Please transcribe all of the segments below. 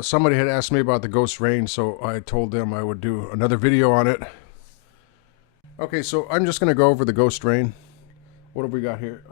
Somebody had asked me about the ghost rain, so I told them I would do another video on it. Okay, so I'm just going to go over the ghost rain. What have we got here?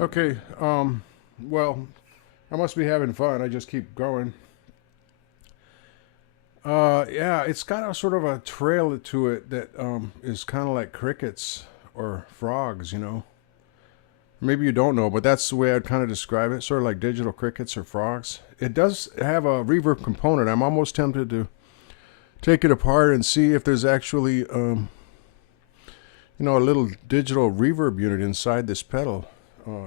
Okay, well, I must be having fun. I just keep going. Yeah, it's got a sort of a trail to it that is kind of like crickets or frogs, you know. Maybe you don't know, but that's the way I'd kind of describe it. Sort of like digital crickets or frogs. It does have a reverb component. I'm almost tempted to take it apart and see if there's actually, you know, a little digital reverb unit inside this pedal.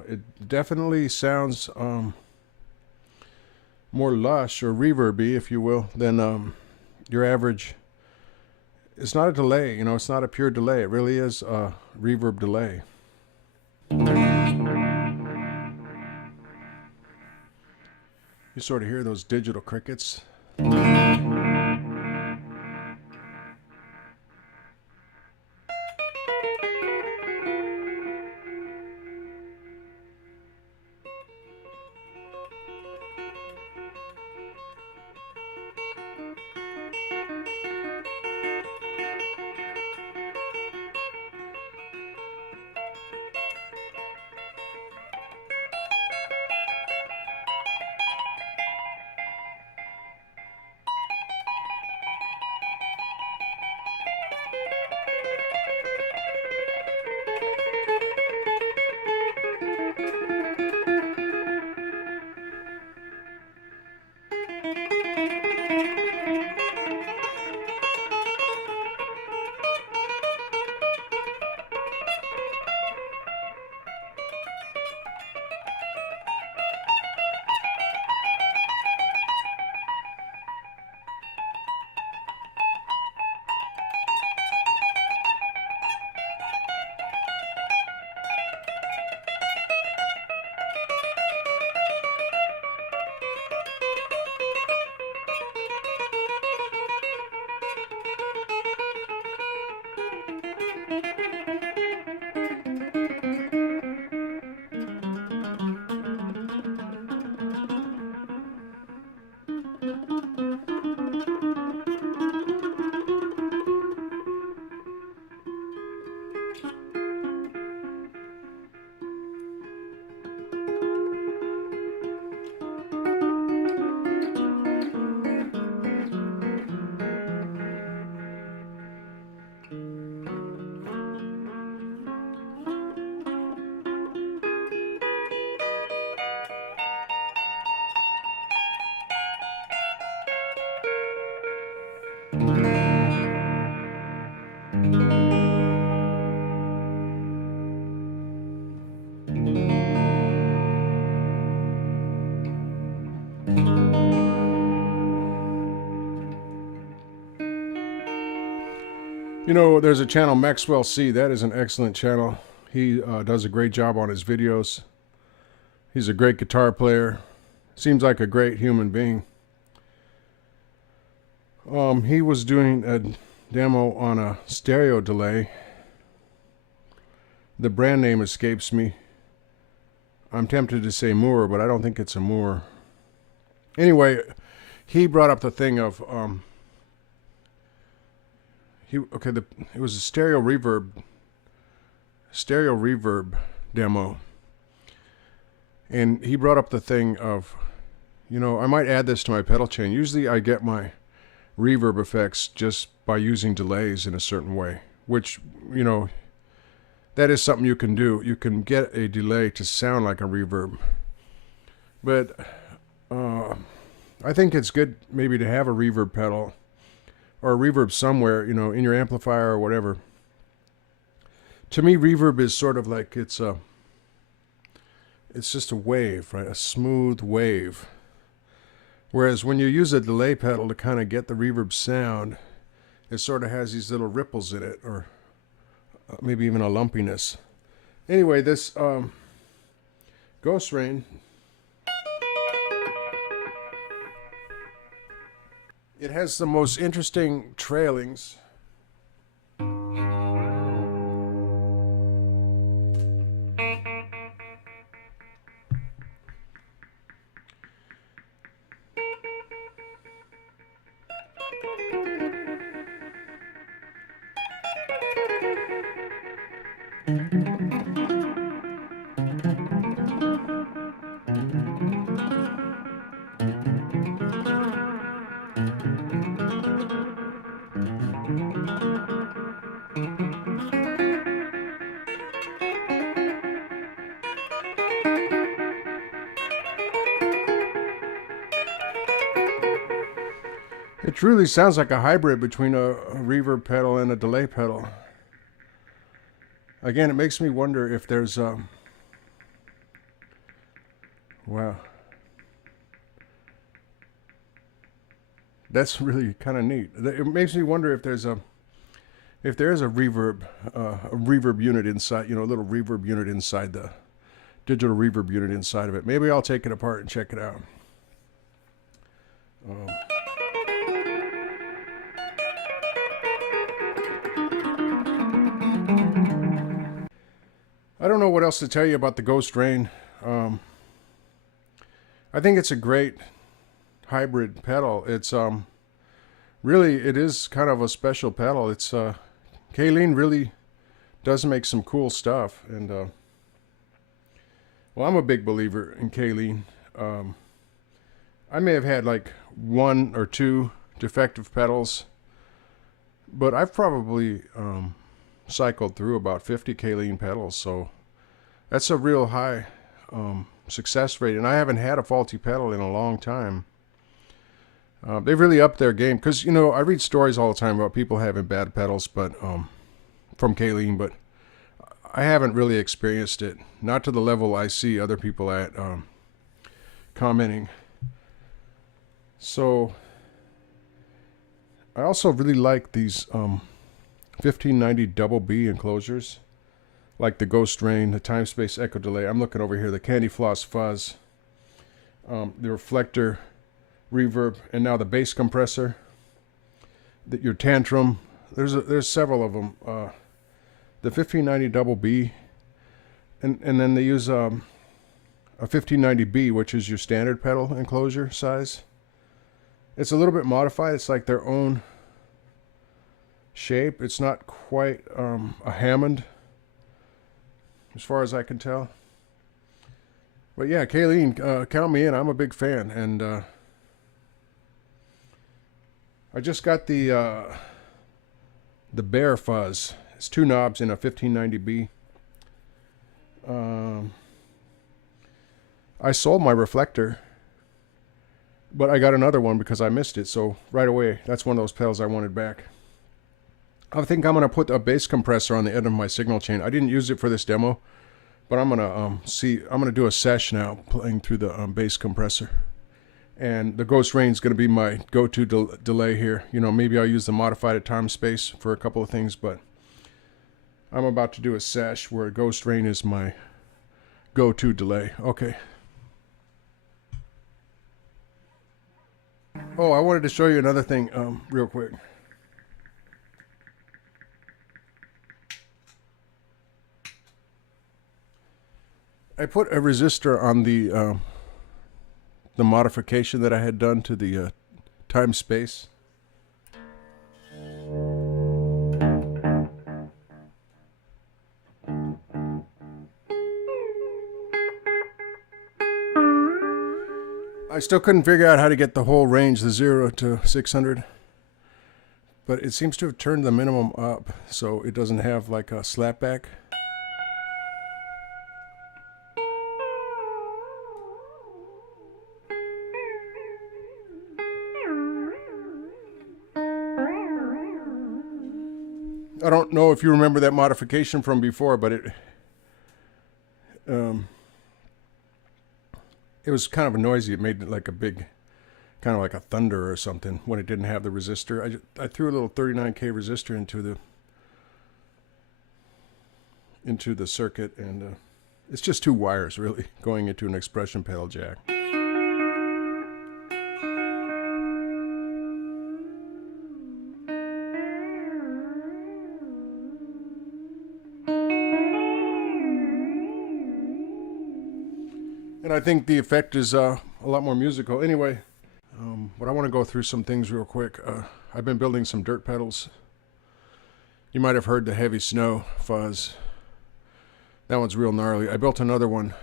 It definitely sounds more lush or reverby, if you will, than your average. It's not a delay, you know, it's not a pure delay. It really is a reverb delay. You sort of hear those digital crickets. You know, there's a channel, Maxwell C. That is an excellent channel. He does a great job on his videos. He's a great guitar player. Seems like a great human being. He was doing a demo on a stereo delay. The brand name escapes me. I'm tempted to say Moore, but I don't think it's a Moore. Anyway, he brought up the thing of it was a stereo reverb demo, and he brought up the thing of, you know, I might add this to my pedal chain. Usually I get my reverb effects just by using delays in a certain way, which, you know, that is something you can do. You can get a delay to sound like a reverb. But I think it's good maybe to have a reverb pedal or a reverb somewhere, you know, in your amplifier or whatever. To me, reverb is sort of like it's just a wave, right? A smooth wave. Whereas when you use a delay pedal to kind of get the reverb sound, it sort of has these little ripples in it, or maybe even a lumpiness. Anyway, this Ghost Rain, it has the most interesting trailings. It really sounds like a hybrid between a reverb pedal and a delay pedal. Again, it makes me wonder if there's wow. That's really kind of neat. It makes me wonder if there is a reverb unit inside, you know, a little reverb unit inside the digital reverb unit inside of it. Maybe I'll take it apart and check it out. I don't know what else to tell you about the Ghost Rain. I think it's a great hybrid pedal. It's really, it is kind of a special pedal. It's Kaeleen really does make some cool stuff, and well, I'm a big believer in Kaeleen. I may have had like 1 or 2 defective pedals, but I've probably cycled through about 50 Kaeleen pedals, so that's a real high success rate, and I haven't had a faulty pedal in a long time. They've really upped their game, because, you know, I read stories all the time about people having bad pedals, but from Kaeleen, but I haven't really experienced it, not to the level I see other people at commenting. So I also really like these 1590 double B enclosures, like the Ghost Rain, the Time Space Echo Delay. I'm looking over here, the Candy Floss Fuzz, the reflector reverb, and now the bass compressor, your Tantrum. There's several of them. The 1590 double B, and then they use a 1590B, which is your standard pedal enclosure size. It's a little bit modified. It's like their own shape. It's not quite a Hammond, as far as I can tell. But yeah, Kaeleen, count me in. I'm a big fan, and I just got the Bear Fuzz. It's 2 knobs in a 1590B. I sold my reflector, but I got another one because I missed it. So right away, that's one of those pedals I wanted back. I think I'm going to put a bass compressor on the end of my signal chain. I didn't use it for this demo, but I'm going to do a sesh now playing through the bass compressor. And the Ghost Rain is going to be my go-to delay here. You know, maybe I'll use the modified time space for a couple of things, but I'm about to do a sesh where Ghost Rain is my go-to delay. Okay. Oh, I wanted to show you another thing real quick. I put a resistor on the modification that I had done to the time space. I still couldn't figure out how to get the whole range, the 0 to 600. But it seems to have turned the minimum up, so it doesn't have like a slapback. I don't know if you remember that modification from before, but it was kind of noisy. It made like a big, kind of like a thunder or something when it didn't have the resistor. I threw a little 39K resistor into the circuit, and it's just 2 wires really going into an expression pedal jack. And I think the effect is a lot more musical. Anyway, but I want to go through some things real quick. I've been building some dirt pedals. You might have heard the heavy snow fuzz. That one's real gnarly. I built another one.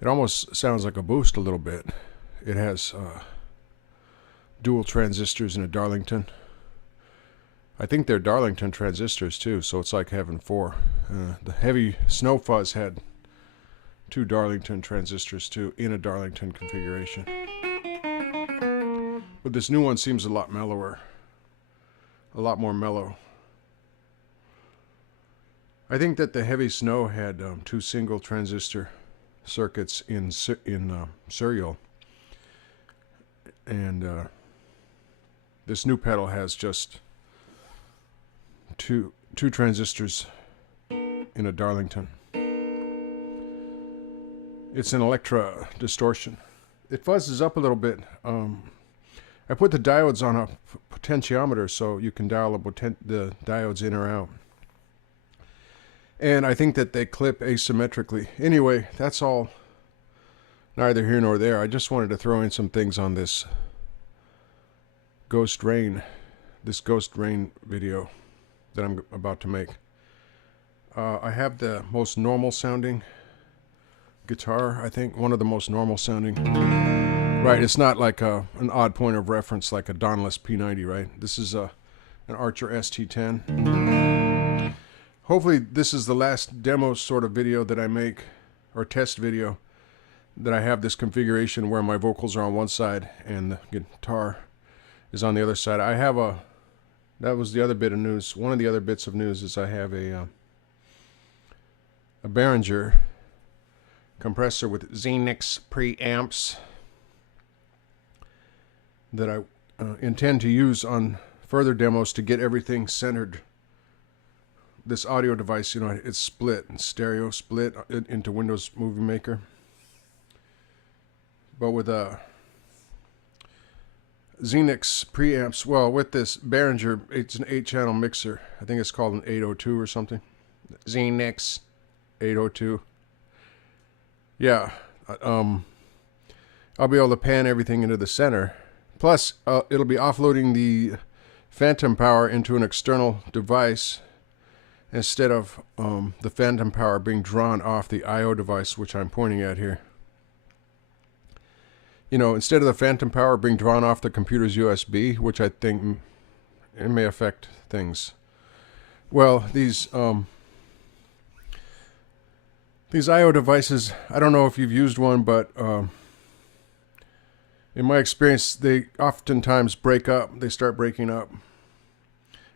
It almost sounds like a boost a little bit. It has dual transistors in a Darlington. I think they're Darlington transistors too, so it's like having 4. The heavy snow fuzz had 2 Darlington transistors too in a Darlington configuration. But this new one seems a lot mellower. A lot more mellow. I think that the heavy snow had 2 single transistor circuits in serial. And this new pedal has just two transistors in a Darlington. It's an Electra distortion. It fuzzes up a little bit. I put the diodes on a potentiometer so you can dial the diodes in or out. And I think that they clip asymmetrically. Anyway, that's all neither here nor there. I just wanted to throw in some things on this Ghost Rain video that I'm about to make. I have the most normal sounding guitar, I think, one of the most normal sounding. Right, it's not like an odd point of reference like a Donless P90, right? This is an Archer ST10. Hopefully this is the last demo sort of video that I make, or test video, that I have this configuration where my vocals are on one side and the guitar is on the other side. I have that was the other bit of news. One of the other bits of news is I have a Behringer compressor with Xenix preamps that I intend to use on further demos to get everything centered. This audio device, you know, it's split, stereo split into Windows Movie Maker. But with a Xenix preamps, well, with this Behringer, it's an 8-channel mixer. I think it's called an 802 or something. Xenix 802. Yeah, I'll be able to pan everything into the center. Plus, it'll be offloading the phantom power into an external device instead of the phantom power being drawn off the I/O device, which I'm pointing at here. You know, instead of the phantom power being drawn off the computer's USB, which I think it may affect things. Well, these I/O devices, I don't know if you've used one, but in my experience, they oftentimes break up. They start breaking up.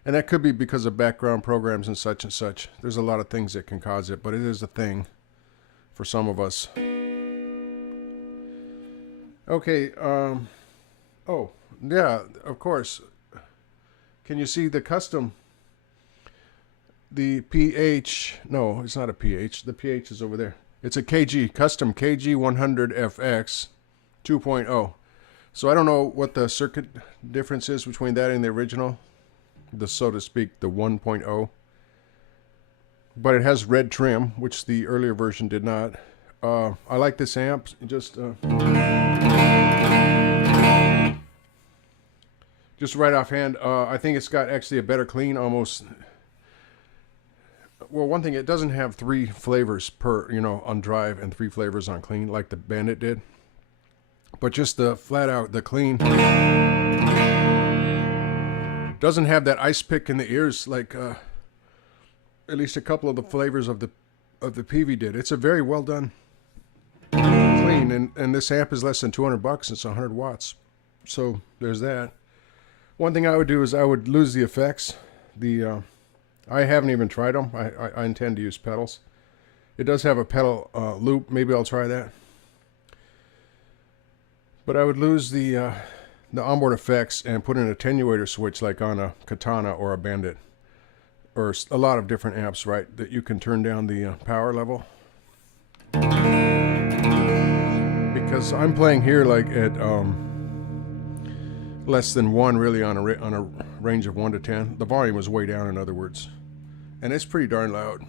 And that could be because of background programs and such and such. There's a lot of things that can cause it, but it is a thing for some of us. Okay, oh, yeah, of course. Can you see the custom, the PH, no, it's not a PH, the PH is over there. It's a Custom KG100FX 2.0. So I don't know what the circuit difference is between that and the original, the so to speak, the 1.0. But it has red trim, which the earlier version did not. I like this amp. Just right offhand, I think it's got actually a better clean, almost. Well, one thing, it doesn't have 3 flavors per, on drive and 3 flavors on clean like the Bandit did. But just the flat out, the clean doesn't have that ice pick in the ears like at least a couple of the flavors of the PV did. It's a very well done clean, and this amp is less than $200. It's 100 watts. So there's that. One thing I would do is I would lose the effects. I haven't even tried them. I intend to use pedals. It does have a pedal loop. Maybe I'll try that. But I would lose the onboard effects and put an attenuator switch like on a Katana or a Bandit, or a lot of different amps, right, that you can turn down the power level. Because I'm playing here like at less than 1 really on a range of 1 to 10. The volume is way down, in other words, and it's pretty darn loud.